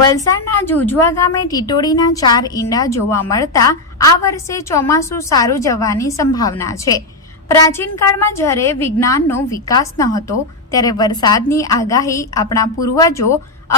વલસાડના જુજવા ગામે ટીટોડીના ચાર ઈંડા જોવા મળતા આ વર્ષે ચોમાસું સારું જવાની સંભાવના છે. પ્રાચીન કાળમાં જ્યારે વિજ્ઞાનનો વિકાસ ન હતો, ત્યારે વરસાદની આગાહી આપણા પૂર્વજો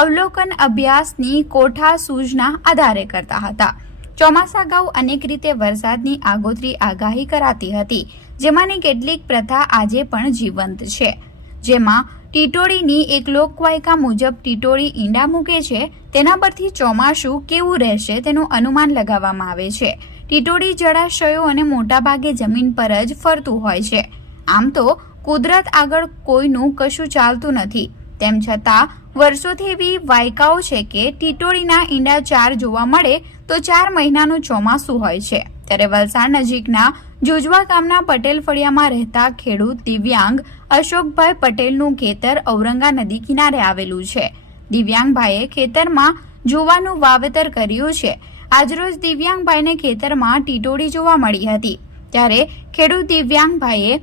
અવલોકન અભ્યાસની કોઠા સૂઝના આધારે કરતા હતા. ચોમાસા અગાઉ અનેક રીતે વરસાદની આગોતરી આગાહી કરાતી હતી, જેમાંની કેટલીક પ્રથા આજે પણ જીવંત છે. જેમાં ટીટોડીની એક લોકવાયકા મુજબ ટીટોળી ઈંડા મૂકે છે, તેના પરથી ચોમાસું કેવું રહેશે તેનું અનુમાન લગાવવામાં આવે છે. ટીટોળી જળાશયો અને મોટાભાગે જમીન પર જ ફરતું હોય છે. આમ તો કુદરત આગળ કોઈનું કશું ચાલતું નથી. તેમ છતાં, વર્ષોથી એવી વાયકાઓ છે કે ટીટોળીના ઈંડા ચાર જોવા મળે તો ચાર મહિનાનું ચોમાસું હોય છે. ત્યારે વલસાડ નજીકના જુજવા ગામના પટેલ ફળિયામાં રહેતા ખેડૂત દિવ્યાંગ અશોકભાઈ પટેલનું ખેતર ઔરંગા નદી કિનારે આવેલું છે. દિવ્યાંગભાઈએ ખેતરમાં જોવાનું વાવેતર કર્યું છે. આજરોજ દિવ્યાંગભાઈને ખેતરમાં ટીટોડી જોવા મળી હતી. ત્યારે ખેડૂત દિવ્યાંગભાઈએ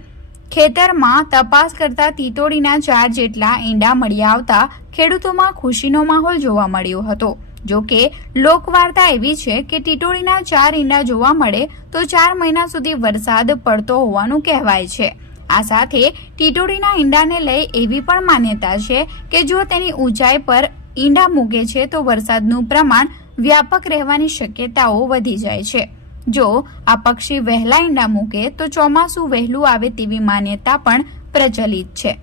ખેતરમાં તપાસ કરતા તીતોડીના ચાર જેટલા ઈંડા મળી આવતા ખેડૂતોમાં ખુશીનો માહોલ જોવા મળ્યો હતો. જો કે લોકવાર્તા એવી છે કે ટીટોળીના ચાર ઈંડા જોવા મળે તો ચાર મહિના સુધી વરસાદ પડતો હોવાનું કહેવાય છે. આ સાથે ટીટોળીના ઈંડાને લઈ એવી પણ માન્યતા છે કે જો તેની ઊંચાઈ પર ઈંડા મૂકે છે તો વરસાદનું પ્રમાણ વ્યાપક રહેવાની શક્યતાઓ વધી જાય છે. જો આ પક્ષી વહેલા ઈંડા મૂકે તો ચોમાસું વહેલું આવે તેવી માન્યતા પણ પ્રચલિત છે.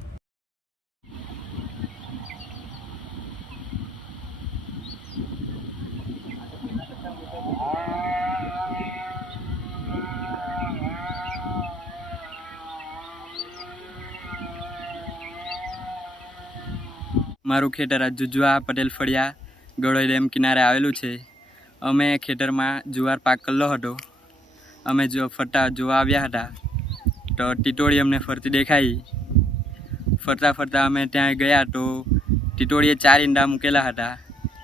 મારું ખેતર આ જુજવા, પટેલ ફળિયા ગળોઈ ડેમ કિનારે આવેલું છે. અમે ખેતરમાં જુવાર પાક કરેલો હતો. અમે જો ફરતા જોવા આવ્યા હતા. તો ટીટોળી અમને ફરતી દેખાઈ. ફરતા ફરતા અમે ત્યાં ગયા તો ટીટોળીએ ચાર ઈંડા મૂકેલા હતા.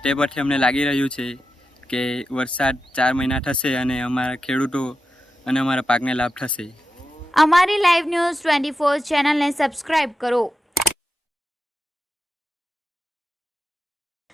તે પરથી અમને લાગી રહ્યું છે કે વરસાદ ચાર મહિના થશે અને અમારા ખેડૂતો અને અમારા પાકને લાભ થશે. અમારી લાઈવ ન્યૂઝ ટ્વેન્ટી ફોર ચેનલને સબસ્ક્રાઈબ કરો.